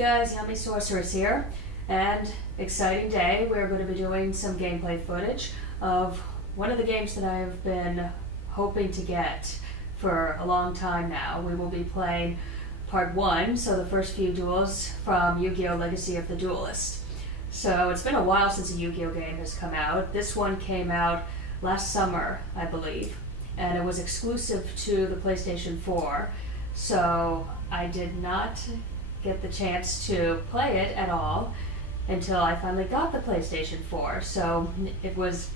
guys, Yami Sorceress here, and exciting day. We're going to be doing some gameplay footage of one of the games that I've been hoping to get for a long time now. We will be playing part 1, so the first few duels from Yu-Gi-Oh! Legacy of the Duelist. So it's been a while since a Yu-Gi-Oh! Game has come out. This one came out last summer, I believe, and it was exclusive to the PlayStation 4, so I did not get the chance to play it at all until I finally got the PlayStation 4. So it was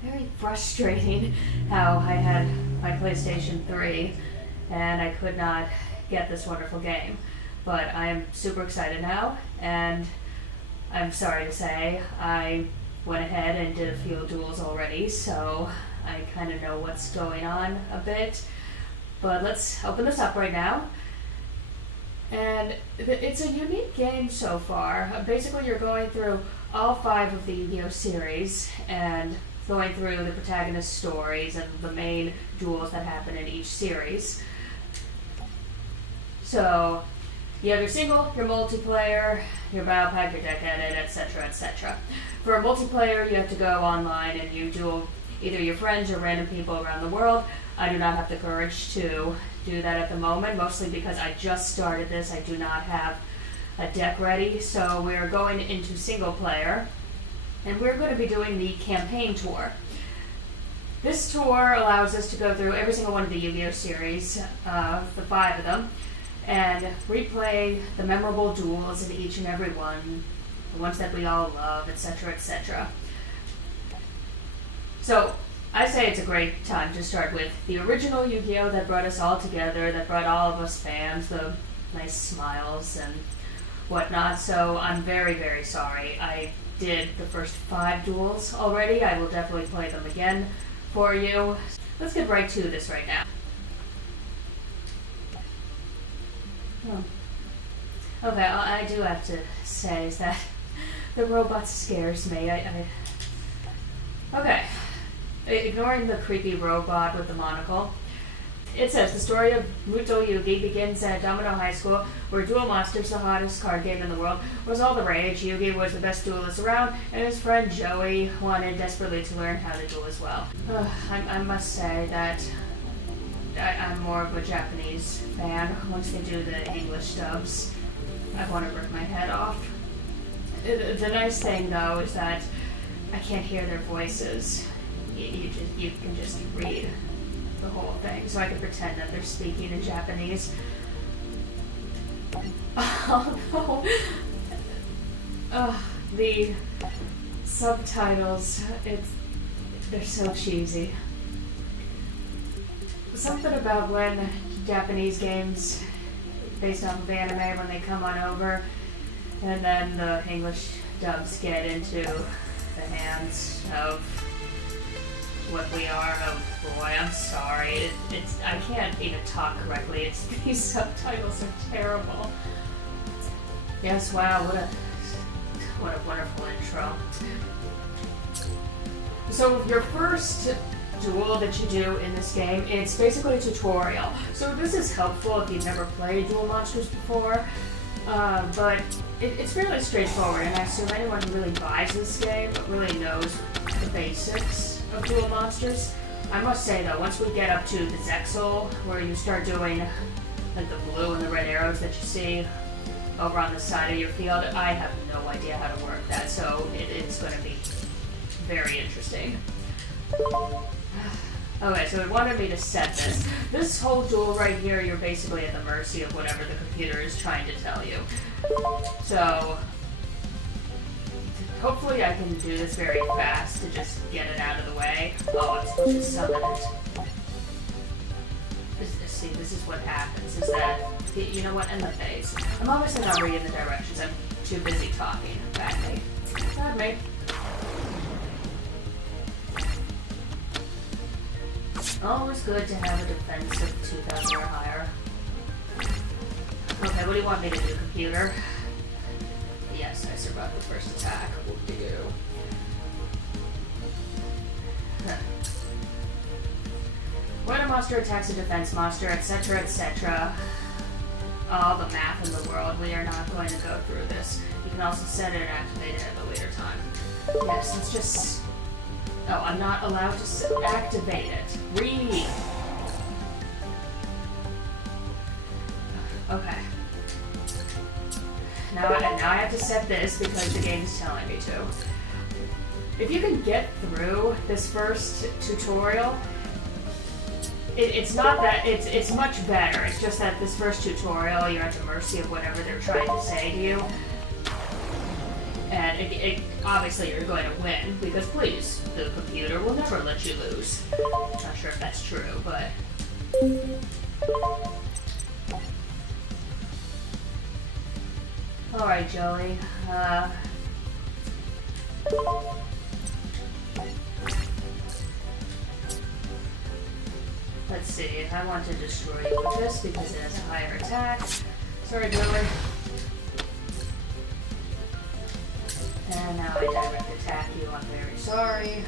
very frustrating how I had my PlayStation 3 and I could not get this wonderful game. But I am super excited now, and I'm sorry to say I went ahead and did a few duels already, so I kind of know what's going on a bit. But let's open this up right now. And it's a unique game so far. Basically, you're going through all 5 of the Yu-Gi-Oh! Series and going through the protagonist stories and the main duels that happen in each series. So you have your single, your multiplayer, your battle pack, your deck edit, etc., etc. For a multiplayer, you have to go online and you duel either your friends or random people around the world. I do not have the courage to do that at the moment, mostly because I just started this. I do not have a deck ready, so we're going into single player, and we're going to be doing the campaign tour. This tour allows us to go through every single one of the Yu-Gi-Oh! Series, the 5 of them, and replay the memorable duels in each and every one, the ones that we all love, etc., etc. So I say it's a great time to start with the original Yu-Gi-Oh! That brought us all together, that brought all of us fans the nice smiles and whatnot. So I'm very, very sorry. I did the first 5 duels already. I will definitely play them again for you. Let's get right to this right now. Okay, all I do have to say is that the robot scares me. Okay. Ignoring the creepy robot with the monocle, it says the story of Muto Yugi begins at Domino High School, where Duel Monsters, the hottest card game in the world, was all the rage. Yugi was the best duelist around, and his friend Joey wanted desperately to learn how to duel as well. I must say that I'm more of a Japanese fan. Once they do the English dubs, I want to rip my head off. The nice thing, though, is that I can't hear their voices. You can just read the whole thing, so I can pretend that they're speaking in Japanese. Although, the subtitles, they're so cheesy. Something about when Japanese games based off of anime, when they come on over, and then the English dubs get into the hands of what we are. Oh boy, I'm sorry. I can't even talk correctly. These subtitles are terrible. Yes, wow, what a wonderful intro. So your first duel that you do in this game, it's basically a tutorial. So this is helpful if you've never played Duel Monsters before, but it's fairly straightforward, and I assume anyone who really buys this game really knows the basics of Duel Monsters. I must say though, once we get up to the Zexal, where you start doing like the blue and the red arrows that you see over on the side of your field, I have no idea how to work that, so it's going to be very interesting. Okay, so it wanted me to set this. This whole duel right here, you're basically at the mercy of whatever the computer is trying to tell you. So hopefully I can do this very fast to just get it out of the way. Oh, I'm supposed to summon it. See, this is what happens, is that, you know what, end the phase. I'm obviously not reading the directions, I'm too busy talking. Bad me. Bad me. Always good to have a defense of 2,000 or higher. Okay, what do you want me to do, computer? Yes, I survived the first attack. Whoop-de-doo. When a monster attacks a defense monster, etc., etc., all the math in the world. We are not going to go through this. You can also set it and activate it at a later time. Yes, let's just... Oh, I'm not allowed to activate it. Read! Okay. Now I have to set this because the game is telling me to. If you can get through this first tutorial, it's not that, it's much better. It's just that this first tutorial, you're at the mercy of whatever they're trying to say to you. And obviously you're going to win, because please, the computer will never let you lose. Not sure if that's true, but... Alright, Joey. Let's see, I want to destroy you with this because it has a higher attack. Sorry, Joey. And now I direct attack you, I'm very sorry.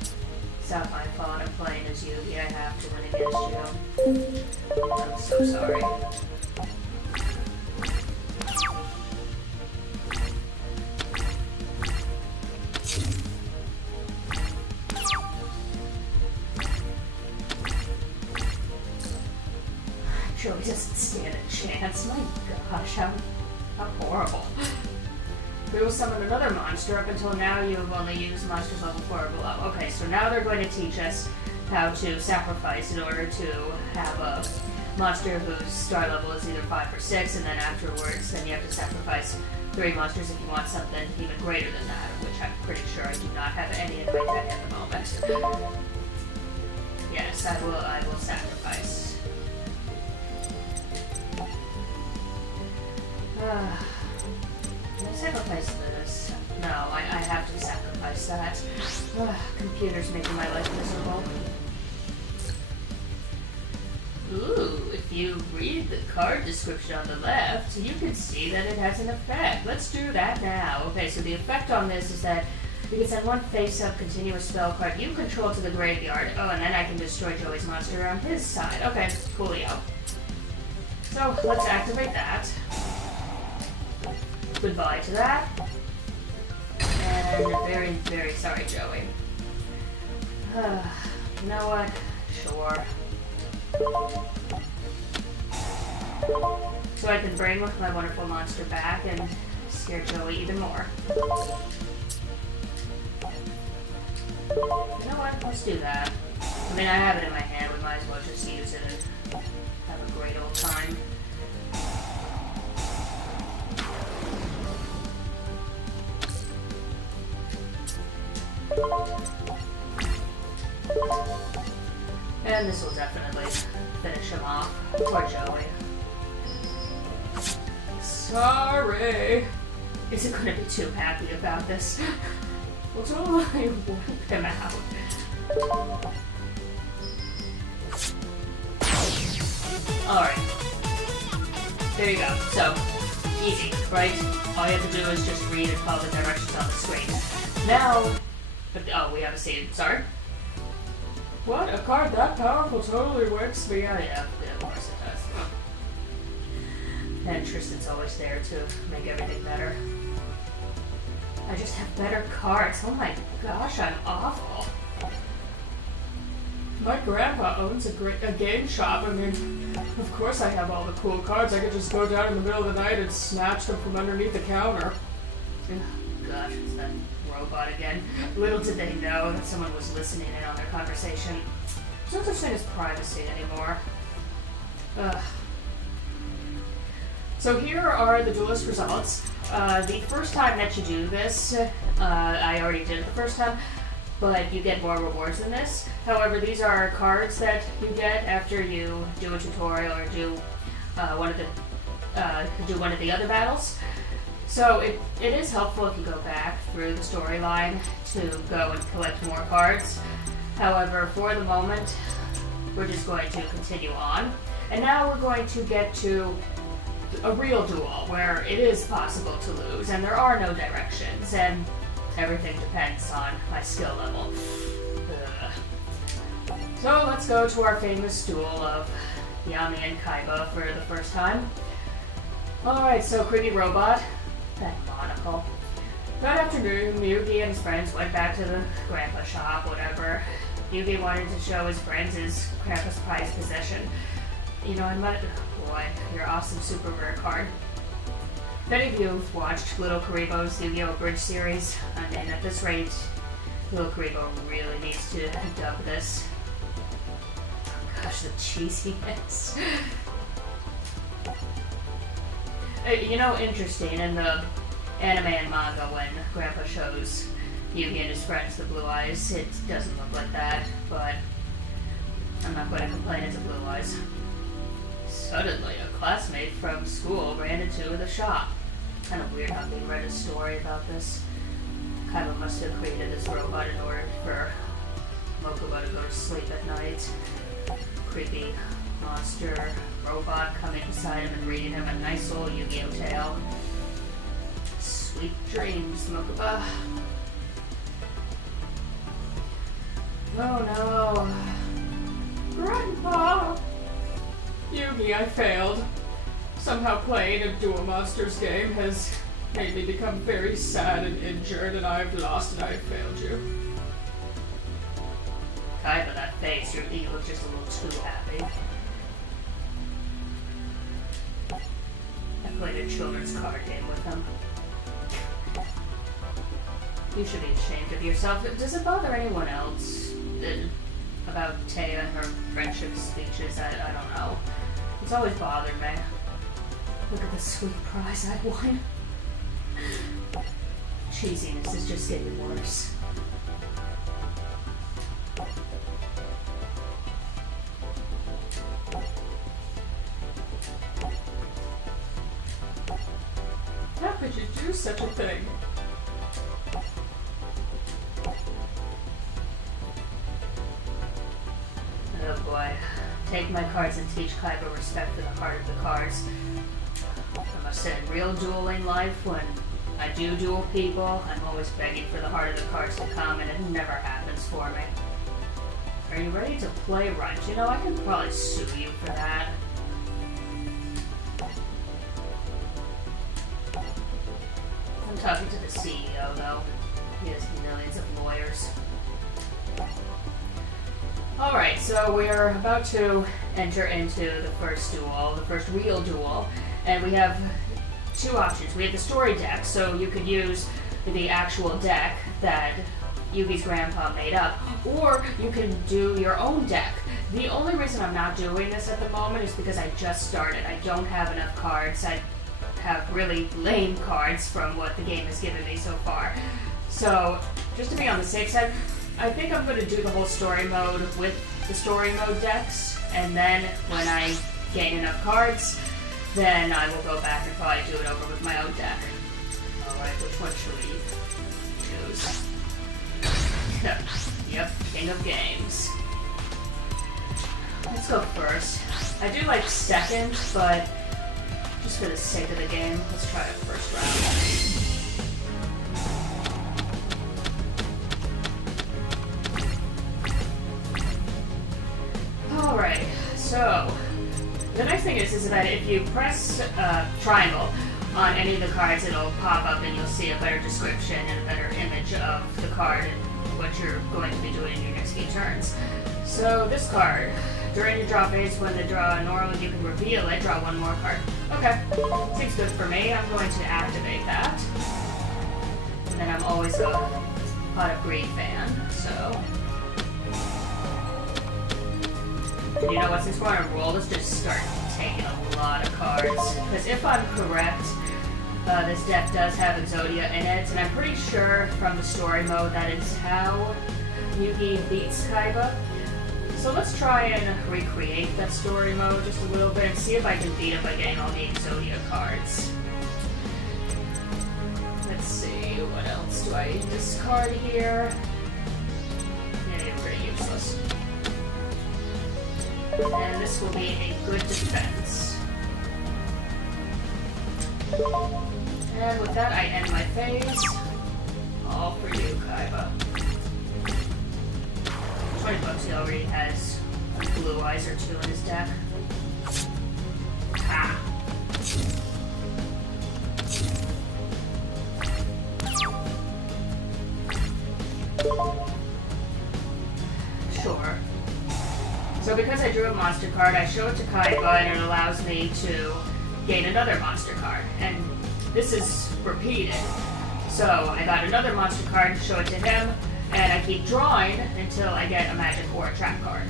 It's not my fault, I'm playing as Yugi, I have to win against you. I'm so sorry. Joey doesn't stand a chance. My gosh, how horrible. We will summon another monster. Up until now, you have only used monsters level 4 or below. Okay, so now they're going to teach us how to sacrifice in order to have a monster whose star level is either 5 or 6, and then afterwards, then you have to sacrifice 3 monsters if you want something even greater than that, which I'm pretty sure I do not have any in my deck at the moment. Yes, I will sacrifice. Can I sacrifice this? No, I have to sacrifice that. Computer's making my life miserable. Ooh, if you read the card description on the left, you can see that it has an effect. Let's do that now. Okay, so the effect on this is that you can send one face-up continuous spell card you control to the graveyard. Oh, and then I can destroy Joey's monster on his side. Okay, coolio. So, let's activate that. Goodbye to that. And very, very sorry, Joey. You know what? Sure. So I can bring my wonderful monster back and scare Joey even more. You know what? Let's do that. I mean, I have it in my hand. We might as well just use it and have a great old time. And this will definitely finish him off. Poor Joey. Sorry. Isn't going to be too happy about this. We'll totally wipe him out. Alright. There you go. So, easy, right? All you have to do is just read and follow the directions on the screen. Now, oh, we have a scene. Sorry. What? A card that powerful totally works for you? Yeah, of course it does. And Tristan's always there to make everything better. I just have better cards. Oh my gosh, I'm awful. My grandpa owns a game shop. I mean, of course I have all the cool cards. I could just go down in the middle of the night and snatch them from underneath the counter. Oh, gosh, it's that robot again. Little did they know that someone was listening in on their conversation. There's no such thing as privacy anymore. Ugh. So here are the Duelist results. The first time that you do this, I already did it the first time, but you get more rewards than this. However, these are cards that you get after you do a tutorial or do one of the other battles. So it is helpful if you go back through the storyline to go and collect more cards. However, for the moment, we're just going to continue on. And now we're going to get to a real duel where it is possible to lose and there are no directions and everything depends on my skill level. Ugh. So let's go to our famous duel of Yami and Kaiba for the first time. Alright, so creepy robot. That monocle. That afternoon, Yugi and his friends went back to the grandpa shop, whatever. Yugi wanted to show his friends his grandpa's prized possession. You know, I might... Boy, your awesome super rare card. If any of you have watched Little Karibo's Yu-Gi-Oh! Bridge series, I mean, at this rate, Little Karibo really needs to dub this. Oh gosh, the cheesiness. You know, interesting, in the anime and manga, when Grandpa shows Yugi and his friends the blue eyes, it doesn't look like that, but I'm not going to complain, it's a blue eyes. Suddenly, a classmate from school ran into the shop. Kind of weird how they read a story about this. Kaiba must have created this robot in order for Mokuba to go to sleep at night. Creepy monster robot coming beside him and reading him a nice old Yu-Gi-Oh! Tale. Sweet dreams, Mokuba. Oh no. Grandpa! Yugi, I failed. Somehow playing a Duel Monsters game has made me become very sad and injured, and I've lost and I've failed you. Kaiba, that face, you look just a little too happy. I played a children's card game with him. You should be ashamed of yourself. Does it bother anyone else about Taya and her friendship speeches? I don't know. It's always bothered me. Look at the sweet prize I won. Cheesiness is just getting worse. How could you do such a thing? Oh boy. Take my cards and teach Kaiba respect for the heart of the cards. I must say, in real dueling life, when I do duel people, I'm always begging for the heart of the cards to come, and it never happens for me. Are you ready to play right? You know, I could probably sue you for that. I'm talking to the CEO, though. He has millions of lawyers. Alright, so we're about to enter into the first duel, the first real duel, and we have two options. We have the story deck, so you could use the actual deck that Yugi's grandpa made up, or you can do your own deck. The only reason I'm not doing this at the moment is because I just started. I don't have enough cards. I have really lame cards from what the game has given me so far. So, just to be on the safe side, I think I'm going to do the whole story mode with the story mode decks, and then when I gain enough cards, then I will go back and probably do it over with my own deck. Alright, which one should we choose? Yep, King of Games. Let's go first. I do like second, but just for the sake of the game, let's try it first round. Alright, so the nice thing is that if you press triangle on any of the cards, it'll pop up and you'll see a better description and a better image of the card and what you're going to be doing in your next few turns. So this card, during your draw phase, when the draw normally you can reveal it, draw one more card. Okay, seems good for me. I'm going to activate that. And then I'm always a Pot of Greed fan, so... And you know what, since we're on a roll, let's just start taking a lot of cards. Because if I'm correct, this deck does have Exodia in it, and I'm pretty sure from the story mode that is how Yugi beats Kaiba. So let's try and recreate that story mode just a little bit and see if I can beat it by getting all the Exodia cards. Let's see, what else do I discard here? Yeah, you're pretty useless. And this will be a good defense. And with that, I end my phase. All for you, Kaiba. 20 bucks, he already has blue eyes or two in his deck. Ha! Sure. So because I drew a monster card, I show it to Kaiba and it allows me to gain another monster card. And this is repeated. So I got another monster card, show it to him, and I keep drawing until I get a magic or a trap card.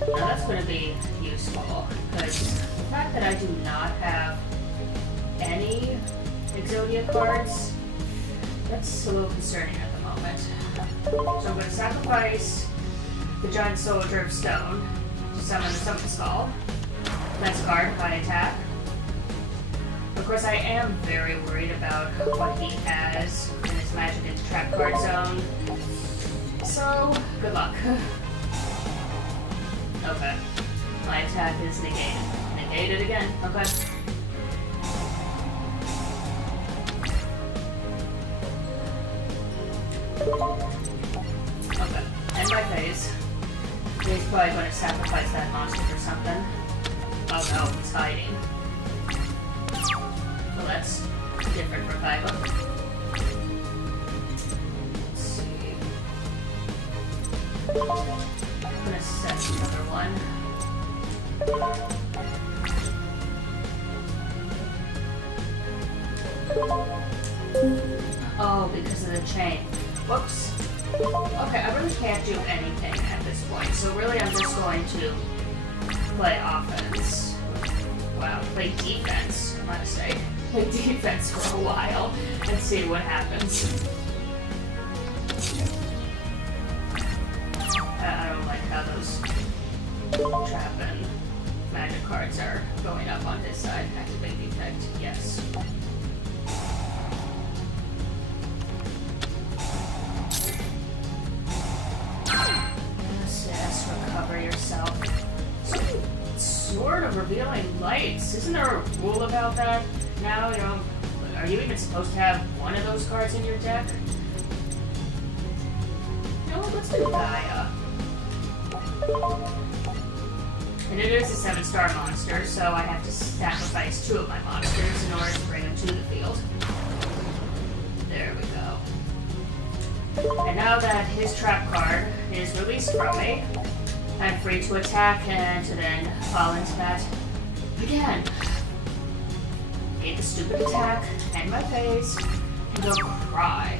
Now that's going to be useful, because the fact that I do not have any Exodia cards, that's a little concerning at the moment. So I'm going to sacrifice the Giant Soldier of Stone to summon the Summon Skull. Next card, high attack. Of course, I am very worried about what he has in his magic and trap card zone. So, good luck. Okay. My attack is negated. Negated again. Okay. Okay. End my phase. He's probably going to sacrifice that monster for something. Oh no, he's hiding. Well, that's different for Kaiba. Let's see. I'm gonna set another one. Oh, because of the chain. Whoops. Okay, I really can't do anything at this point, so really I'm just going to play offense. Wow, play defense, my mistake. Play defense for a while and see what happens. I don't like how those trap and magic cards are going up on his side. Activate defect, yes. Yes, recover yourself. Some sort of revealing lights. Isn't there a rule about that? Now, you know, are you even supposed to have one of those cards in your deck? You know what, let's do Gaia. And it is a 7-star monster, so I have to sacrifice 2 of my monsters in order to bring them to the field. There we go. And now that his trap card is released from me, I'm free to attack and to then fall into that again. Get the stupid attack, end my phase, and go cry.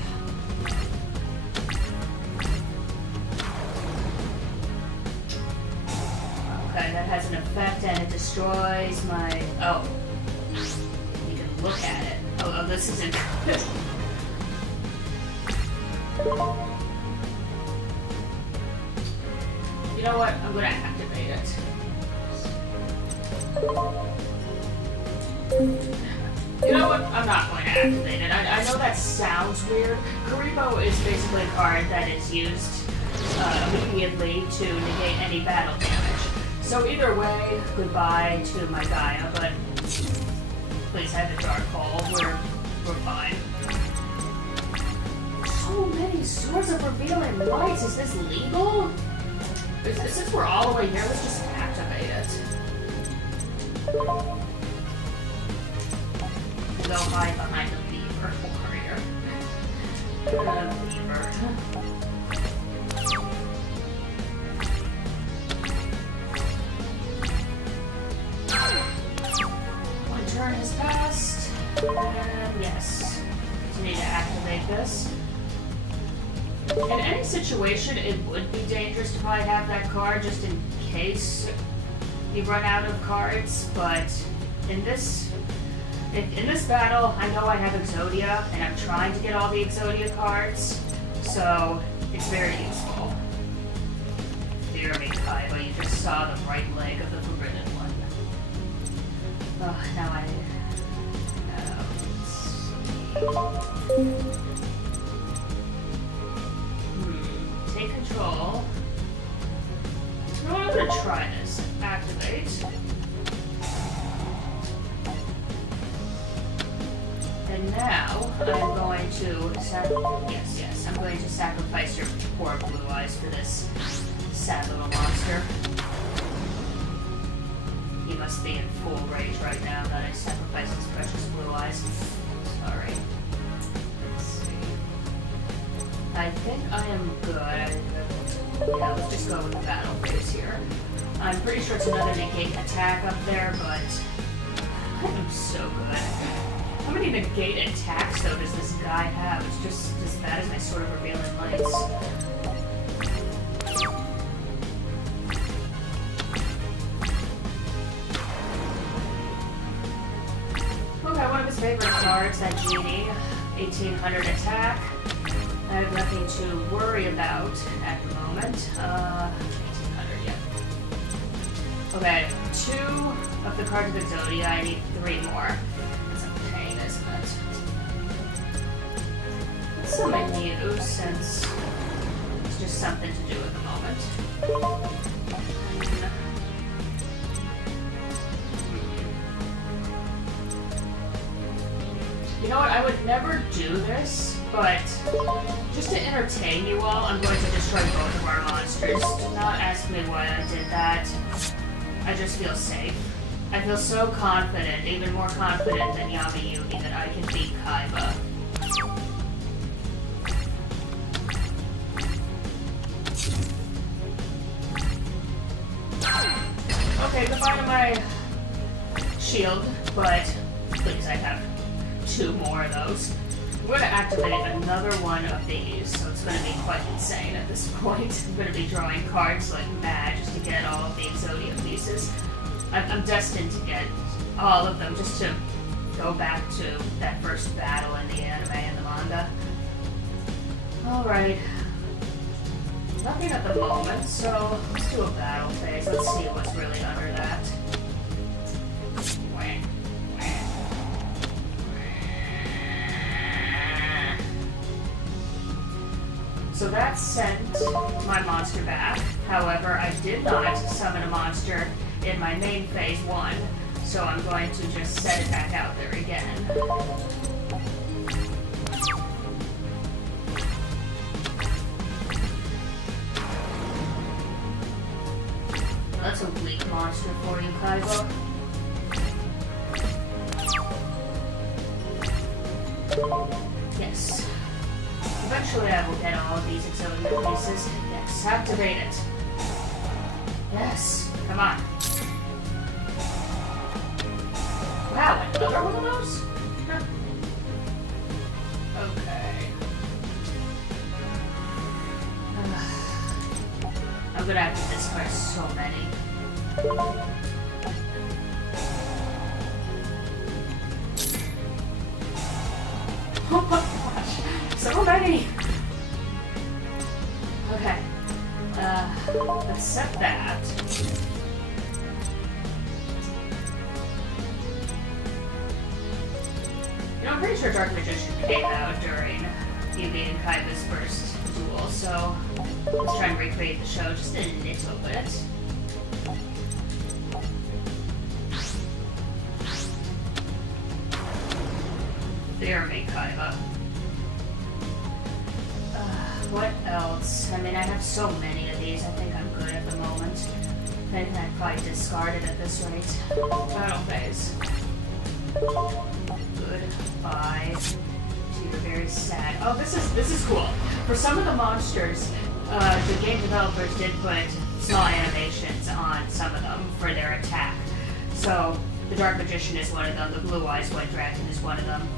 Okay, that has an effect and it destroys my... Oh. You can look at it. Oh, this isn't good. You know what? I'm gonna activate it. You know what? I'm not going to activate it. I know that sounds weird. Karibo is basically a card that is used immediately to negate any battle damage. So either way, goodbye to my Gaia, but please have a dark hole. We're fine. So many swords of revealing lights. Is this legal? Since we're all the way here, let's just activate it. Go hide behind the beaver warrior. Beaver. One turn has passed. And yes. Continue to activate this. In any situation, it would be dangerous to probably have that card just in case you run out of cards, but in this battle, I know I have Exodia, and I'm trying to get all the Exodia cards, so it's very useful. Fear me, Kaiba, you just saw the right leg of the forbidden one. Oh, now let's see. Take control. You know what, I'm gonna try this. Activate. And now I'm going to I'm going to sacrifice your poor blue eyes for this sad little monster. He must be in full rage right now that I sacrificed his precious blue eyes. Sorry. Let's see. I think I am good. Yeah, let's just go with the battle phase here. I'm pretty sure it's another negate attack up there, but I am so good. How many negate attacks, though, does this guy have? It's just as bad as my Sword of Revealing Lights. Okay, one of his favorite cards, that Genie. 1800 attack. I have nothing to worry about at the moment. 1800, yeah. Okay, 2 of the cards of Exodia. I need 3 more. That's a pain, isn't it? Let's summon you, since it's just something to do at the moment. You know what, I would never do this, but just to entertain you all, I'm going to destroy both of our monsters. Do not ask me why I did that. I just feel safe. I feel so confident, even more confident than Yami, that I can beat Kaiba. Okay, goodbye to my shield, but please, I have 2 more of those. I'm going to activate another one of these, so it's going to be quite insane at this point. I'm going to be drawing cards like mad just to get all of the Exodia pieces. I'm destined to get all of them just to go back to that first battle in the anime and the manga. Alright. Nothing at the moment, so let's do a battle phase. Let's see what's really under that. So that sent my monster back. However, I did not summon a monster in my main phase 1, so I'm going to just set it back out there again. That's a weak monster for you, Kaiba. Yes. Eventually I will get all of these Exodia pieces. Yes, activate it. Yes, come on. Wow, another one of those? Huh. Okay. I'm gonna have to discard so many. Oh my gosh, so many! Okay. Let's set that. You know, I'm pretty sure Dark Magician came out during Yumi and Kaiba's first duel, so let's try and recreate the show just a little bit. Fear me, Kaiba. What else? I mean, I have so many of these. I think I'm good at the moment. If anything, I'd probably discard it at this rate. Battle phase. Goodbye. You're very sad. Oh, this is cool. For some of the monsters, the game developers did put small animations on some of them for their attack. So the Dark Magician is one of them. The Blue Eyes White Dragon is one of them.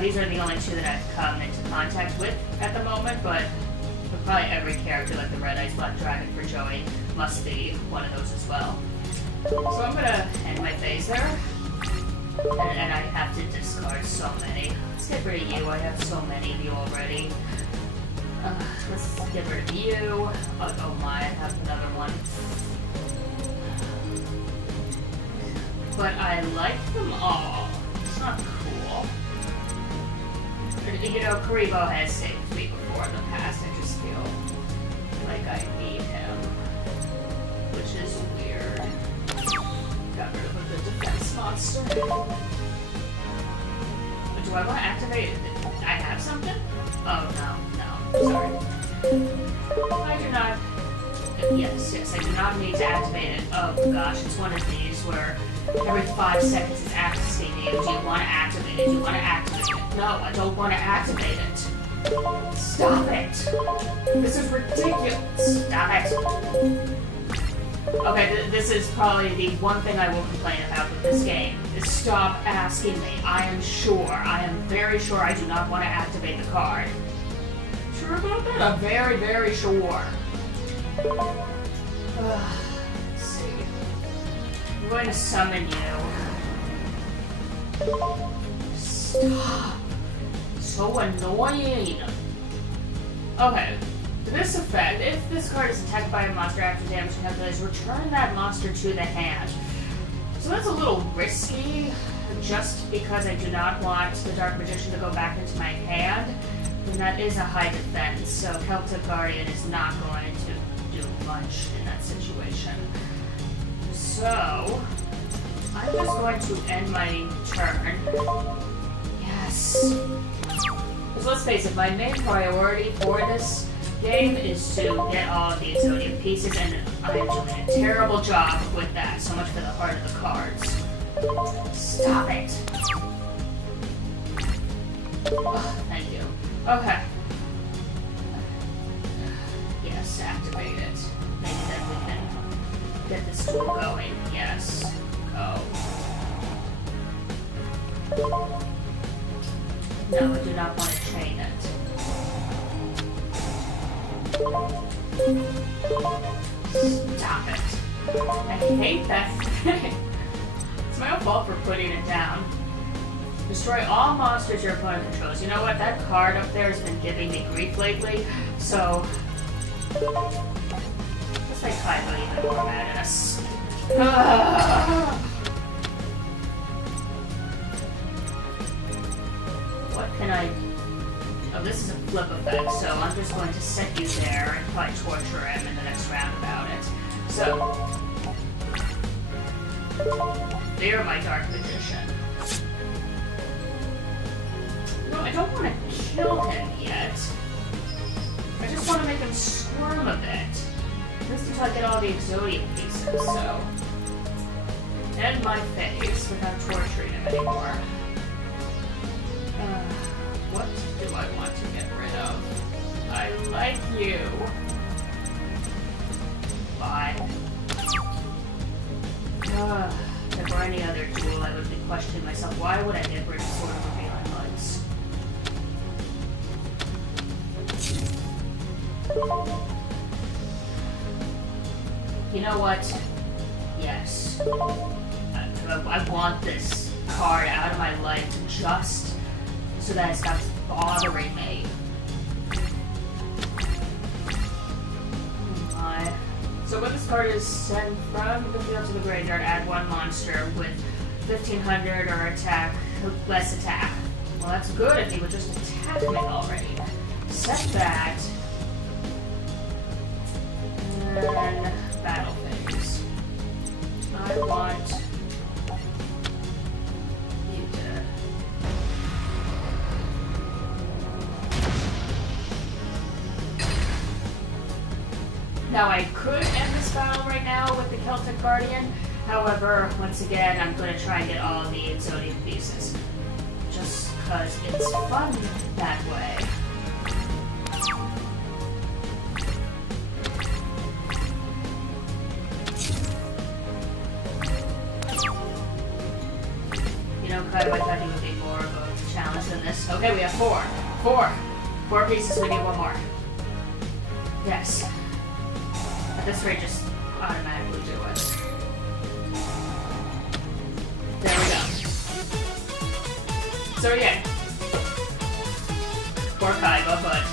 These are the only 2 that I've come into contact with at the moment, but probably every character, like the Red Eyes Black Dragon for Joey, must be one of those as well. So I'm gonna end my phase there, and I have to discard so many. Let's get rid of you. I have so many of you already. Let's get rid of you. Oh my, I have another one. But I like them all. It's not cool. You know, Karibo has saved me before in the past. I just feel like I need him, which is weird. Got rid of a good defense monster. But do I want to activate it? I have something? Oh, no, sorry. I do not... Yes, I do not need to activate it. Oh gosh, it's one of these. where every 5 seconds it's asking you, do you want to activate it? Do you want to activate it? No, I don't want to activate it. Stop it. This is ridiculous. Stop it. Okay, this is probably the one thing I will complain about with this game, is stop asking me. I am very sure I do not want to activate the card. Sure about that? I'm very, very sure. Let's see. I'm going to summon you. Stop. So annoying. Okay. To this effect, if this card is attacked by a monster after damage calculates, return that monster to the hand. So that's a little risky, just because I do not want the Dark Magician to go back into my hand. And that is a high defense, so Celtic Guardian is not going to do much in that situation. So, I'm just going to end my turn. Yes. Because let's face it, my main priority for this game is to get all of the Exodian pieces, and I am doing a terrible job with that. So much for the heart of the cards. Stop it. Oh, thank you. Okay. Yes, activate it. Maybe then we can get this tool going. Yes. Go. No, I do not want to chain it. Stop it. I hate that thing. It's my own fault for putting it down. Destroy all monsters your opponent controls. You know what? That card up there has been giving me grief lately, so let's make Kaiba even more mad at us. What can I... Oh, this is a flip effect, so I'm just going to set you there and probably torture him in the next round about it. So, they're my Dark Magician. No, I don't want to kill him yet. I just want to make him squirm a bit. Just until I get all the Exodian pieces, so... End my phase without torturing him anymore. What do I want to get rid of? I like you. Bye. If there were any other duel, I would be questioning myself, why would I get rid of Sword of Revealing Lights? You know what? Yes. I want this card out of my life just so that it stops bothering me. So when this card is sent from the field to the graveyard, add one monster with 1500 or attack, less attack. Well, that's good if he would just attack me already. Set that. And then battle phase. I want you to... Now I could end this battle right now with the Celtic Guardian. However, once again, I'm going to try and get all the Exodian pieces. Just because it's fun that way. You know, Kaiba, I thought you would be more of a challenge than this. Okay, we have four. Four pieces, we need one more. Yes. At this rate, just automatically do it. There we go. So yeah. Poor Kaiba, but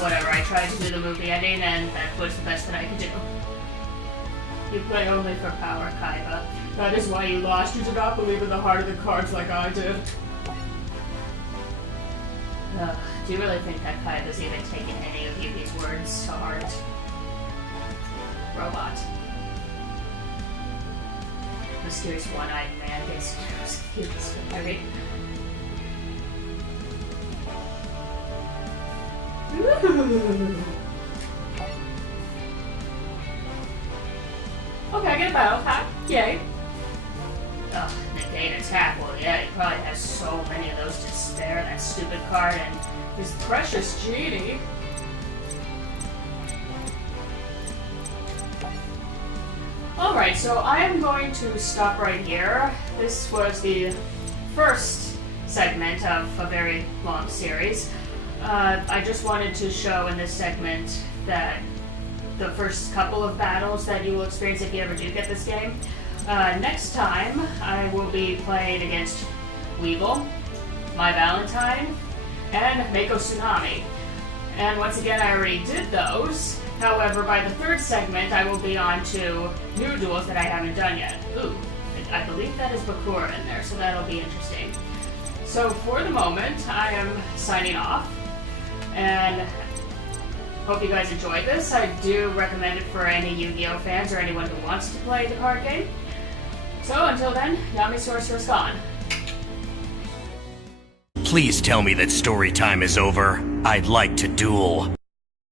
whatever. I tried to do the movie ending, and that was the best that I could do. You play only for power, Kaiba. That is why you lost. You did not believe in the heart of the cards like I did. Do you really think that Kaiba's even taken any of Yuki's words to heart? Robot. Mysterious one-eyed man gets confused. Okay. Okay, I get a battle pack. Yay. Oh, negate attack. Well, yeah, he probably has so many of those to spare, that stupid card, and his precious genie. Alright, so I am going to stop right here. This was the first segment of a very long series. I just wanted to show in this segment that the first couple of battles that you will experience if you ever do get this game. Next time, I will be playing against Weevil, My Valentine, and Mako Tsunami. And once again, I already did those. However, by the third segment, I will be on to new duels that I haven't done yet. Ooh, I believe that is Bakura in there, so that'll be interesting. So for the moment, I am signing off, and hope you guys enjoyed this. I do recommend it for any Yu-Gi-Oh fans or anyone who wants to play the card game. So until then, Yami, Sorceress gone. Please tell me that story time is over. I'd like to duel.